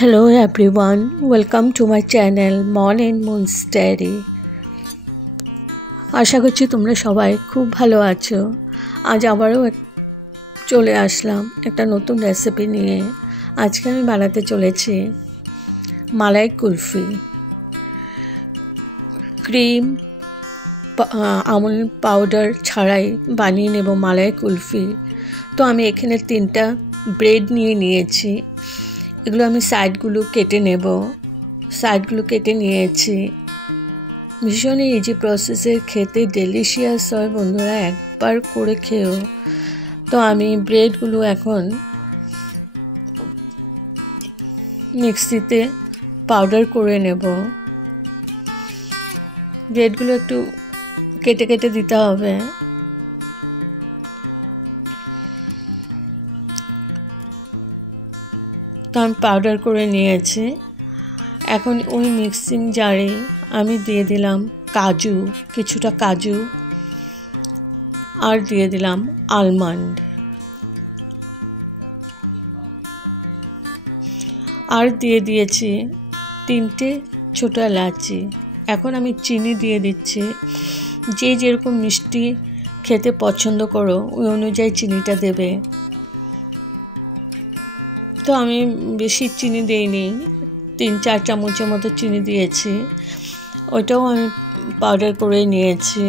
Hello everyone, welcome to my channel Mon and Moon's Diary। আশা করছি তোমরা সবাই খুব ভালো আছো। আজ আবারও চলে আসলাম একটা নতুন রেসিপি নিয়ে। আজকে আমি বানাতে চলেছি মালাই কুলফি। ক্রিম আমুল পাউডার ছাড়াই বানিয়ে নেব মালাই কুলফি। তো আমি এখানে 3টা ব্রেড নিয়েছি। এগুলো আমি সাইডগুলো কেটে নেব। সাইডগুলো কেটে নিয়েছি। ভীষণই ইজি প্রসেসে, খেতে ডেলিশিয়াস হয় বন্ধুরা, একবার করে খেও। তো আমি ব্রেডগুলো এখন মিক্সিতে পাউডার করে নেব। ব্রেডগুলো একটু কেটে কেটে দিতে হবে। তো আমি পাউডার করে নিয়েছি। এখন ওই মিক্সিং জারে আমি দিয়ে দিলাম কাজু, কিছুটা কাজু, আর দিয়ে দিলাম আলমন্ড, আর দিয়ে দিয়েছি 3টে ছোট এলাচি। এখন আমি চিনি দিয়ে দিচ্ছি। যে যেরকম মিষ্টি খেতে পছন্দ করো ওই অনুযায়ী চিনিটা দেবে। তো আমি বেশি চিনি দেইনি, 3-4 চামচের মতো চিনি দিয়েছি। ওইটাও আমি পাউডার করে নিয়েছি।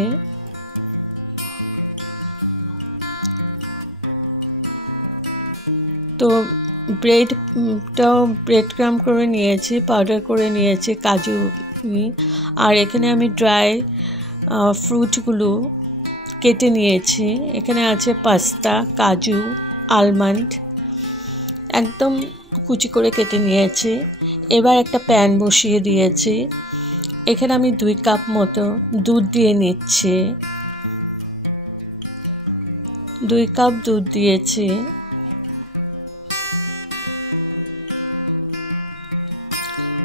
তো ব্রেড ক্রাম্ব করে নিয়েছি, পাউডার করে নিয়েছি কাজু। আর এখানে আমি ড্রাই ফ্রুটগুলো কেটে নিয়েছি। এখানে আছে পাস্তা, কাজু, আলমন্ড, একদম কুচি করে কেটে নিয়েছি। এবার একটা প্যান বসিয়ে দিয়েছি। এখানে আমি 2 কাপ মতো দুধ দিয়ে নিচ্ছি। 2 কাপ দুধ দিয়েছি।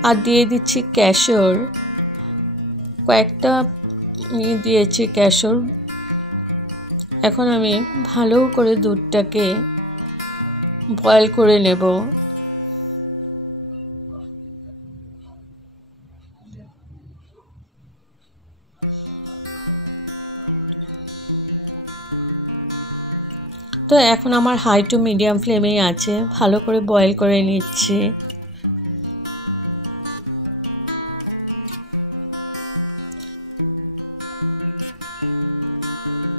আর দিয়ে দিচ্ছি কেশর, কয়েকটা দিয়েছি কেশর। এখন আমি ভালো করে দুধটাকে বয়েল করে নেব। তো এখন আমার হাই টু মিডিয়াম ফ্লেমেই আছে, ভালো করে বয়েল করে নিচ্ছি।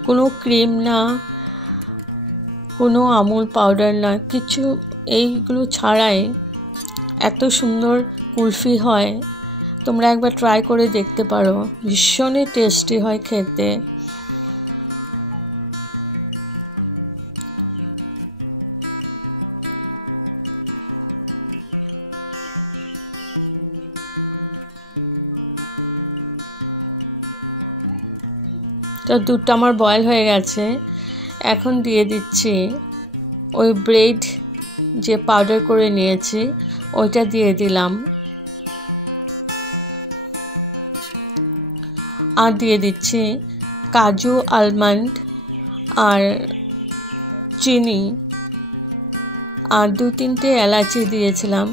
কোনো ক্রিম না, কোনো আমুল পাউডার না, কিছু এইগুলো ছাড়াই এত সুন্দর কুলফি হয়। তোমরা একবার ট্রাই করে দেখতে পারো, ভীষণই টেস্টি হয় খেতে। তো দুধটা আমার বয়েল হয়ে গেছে। এখন দিয়ে দিচ্ছি ওই ব্রেড যে পাউডার করে নিয়েছি ওইটা দিয়ে দিলাম। আর দিয়ে দিচ্ছি কাজু, আলমন্ড আর চিনি, আর 2-3টে এলাচি দিয়েছিলাম।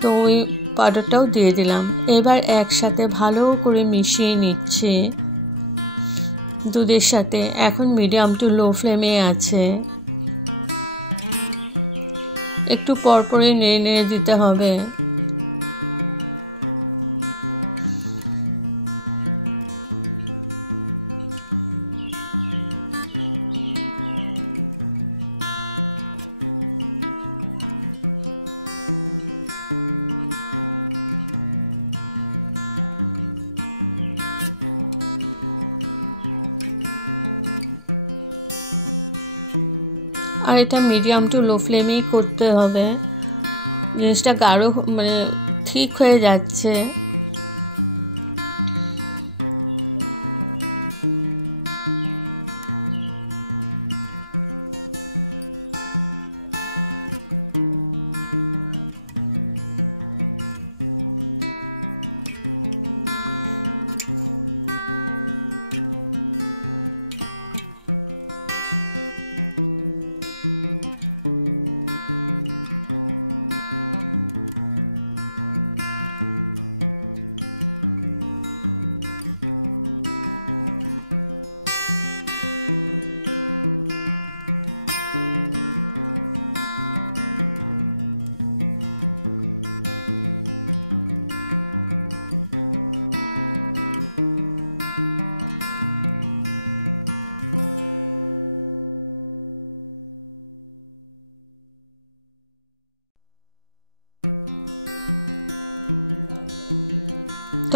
তো ওই পাউডারটাও দিয়ে দিলাম। এবার একসাথে ভালো করে মিশিয়ে নিচ্ছি দুধের সাথে। এখন মিডিয়াম টু লো ফ্লেমে আছে। একটু পরপরই নেড়ে দিতে হবে। আর এটা মিডিয়াম টু লো ফ্লেমেই করতে হবে। জিনিসটা গাঢ় ঠিক হয়ে যাচ্ছে।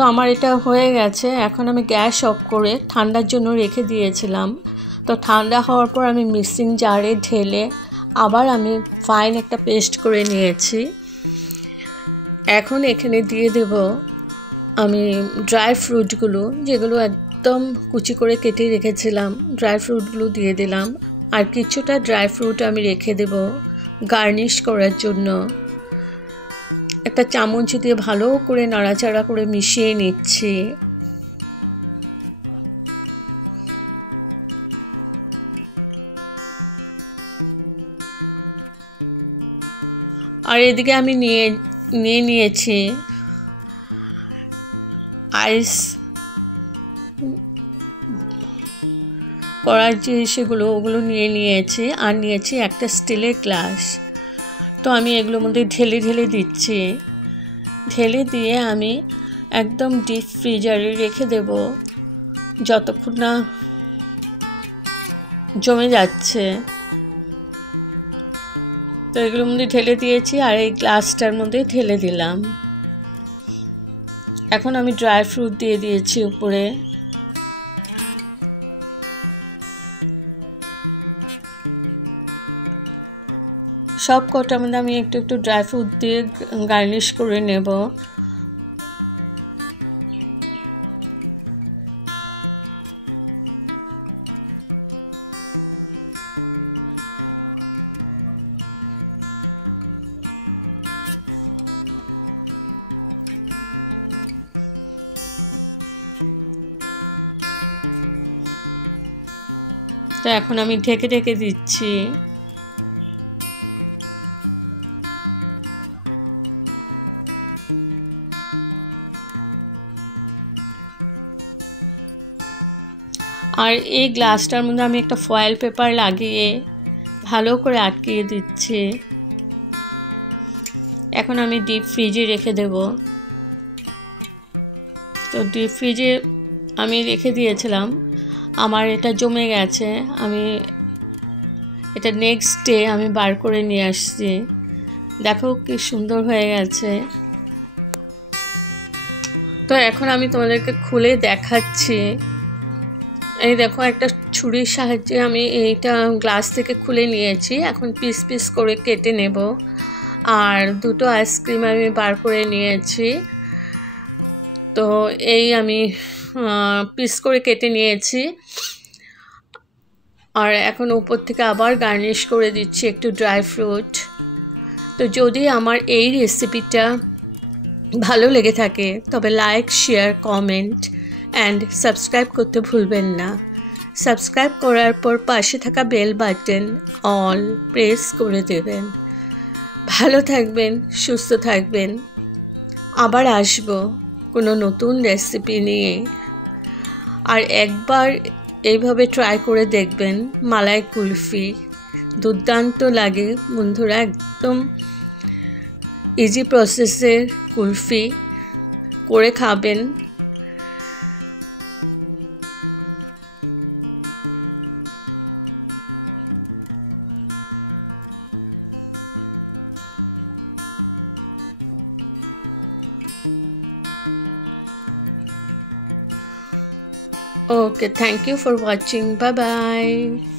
তো আমার এটা হয়ে গেছে। এখন আমি গ্যাস অফ করে ঠান্ডার জন্য রেখে দিয়েছিলাম। তো ঠান্ডা হওয়ার পর আমি মিক্সিং জারে ঢেলে আবার আমি ফাইন একটা পেস্ট করে নিয়েছি। এখন এখানে দিয়ে দেব আমি ড্রাই ফ্রুটগুলো, যেগুলো একদম কুচি করে কেটে রেখেছিলাম। ড্রাই ফ্রুটগুলো দিয়ে দিলাম, আর কিছুটা ড্রাই ফ্রুট আমি রেখে দেব গার্নিশ করার জন্য। একটা চামচ দিয়ে ভালো করে নাড়াচাড়া করে মিশিয়ে নিচ্ছি। আর এদিকে আমি নিয়ে নিয়েছি আইস করার যে ওগুলো নিয়ে নিয়েছি। আর নিয়েছি একটা স্টিলের গ্লাস। তো আমি এগুলোর মধ্যে ঢেলে ঢেলে দিচ্ছি। ঢেলে দিয়ে আমি একদম ডিপ ফ্রিজারে রেখে দেব যতক্ষণ না জমে যাচ্ছে। তো এগুলোর মধ্যে ঢেলে দিয়েছি, আর এই গ্লাসটার মধ্যে ঢেলে দিলাম। এখন আমি ড্রাই ফ্রুট দিয়ে দিয়েছি উপরে। সব কটার মধ্যে আমি একটু একটু ড্রাই ফ্রুট দিয়ে গার্নিশ করে নেব। তো এখন আমি ঢেকে ঢেকে দিচ্ছি। আর এই গ্লাসটার মধ্যে আমি একটা ফয়েল পেপার লাগিয়ে ভালো করে আটকিয়ে দিচ্ছি। এখন আমি ডিপ ফ্রিজে রেখে দেব। তো ডিপ ফ্রিজে আমি রেখে দিয়েছিলাম, আমার এটা জমে গেছে। আমি এটা নেক্সট ডে আমি বার করে নিয়ে আসছি। দেখো কি সুন্দর হয়ে গেছে। তো এখন আমি তোমাদেরকে খুলে দেখাচ্ছি। এই দেখো, একটা ছুরির সাহায্যে আমি এইটা গ্লাস থেকে খুলে নিয়েছি। এখন পিস পিস করে কেটে নেব। আর দুটো আইসক্রিম আমি বার করে নিয়েছি। তো এই আমি পিস করে কেটে নিয়েছি। আর এখন উপর থেকে আবার গার্নিশ করে দিচ্ছি একটু ড্রাই ফ্রুট। তো যদি আমার এই রেসিপিটা ভালো লেগে থাকে তবে like, share, comment and subscribe করতে ভুলবেন না। সাবস্ক্রাইব করার পর পাশে থাকা বেল বাটন অল প্রেস করে দেবেন। ভালো থাকবেন, সুস্থ থাকবেন। আবার আসবো কোনো নতুন রেসিপি নিয়ে। আর একবার এইভাবে ট্রাই করে দেখবেন মালাই কুলফি। দুর্দান্ত লাগে বন্ধুরা, একদম ইজি প্রসেসের কুলফি করে খাবেন। Okay, thank you for watching. Bye bye.